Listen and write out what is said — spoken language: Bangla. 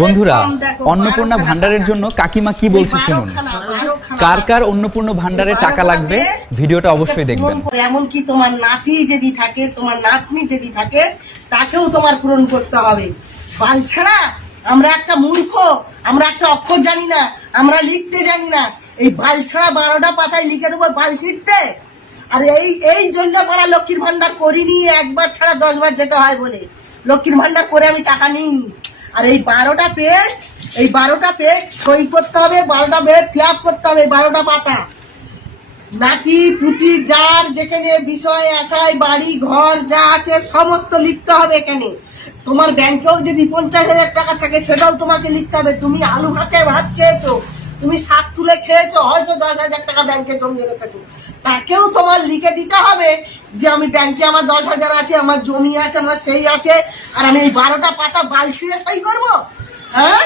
বন্ধুরা, অন্নপূর্ণা ভান্ডারের জন্য কাকিমা কি বলছে শুনুন। কার কার অন্নপূর্ণা ভান্ডারে টাকা লাগবে ভিডিওটা অবশ্যই দেখবেন। এমনকি তোমার নাতি যদি থাকে, তোমার নাতনি যদি থাকে, তাকেও তোমার পূরণ করতে হবে। বাল ছাড়া আমরা একটা মূর্খ, আমরা একটা অক্ষর জানি না, আমরা লিখতে জানি না। এই বাল ছাড়া 12টা পাতায় লিখে দেবো বাল ছিটতে। আর এই জন্য পাড়া লক্ষ্মীর ভান্ডার করিনি, একবার ছাড়া 10 বার যেতে হয় বলে লক্ষ্মীর ভান্ডার করে আমি টাকা নিইনি। আর এই 12টা পেজ সই করতে হবে, 12টা পেজ ফিল আপ করতে হবে, 12টা পাতা। নাতি পুতি যার যেখানে বিষয় আশায় বাড়ি ঘর যা আছে সমস্ত লিখতে হবে এখানে। তোমার ব্যাংকেও যদি 50,000 টাকা থাকে সেটাও তোমাকে লিখতে হবে। তুমি আলু ভাতে ভাত খেয়েছো, তুমি শাক তুলে খেয়েছো, হয়তো 10,000 টাকা ব্যাংকে জমিয়ে রেখেছো, তাকেও তোমার লিখে দিতে হবে যে আমি ব্যাংকে আমার 10,000 আছে, আমার জমি আছে, আমার সেই আছে, আর আমি এই 12টা পাতা বাল ছিঁড়ে সই করবো। হ্যাঁ।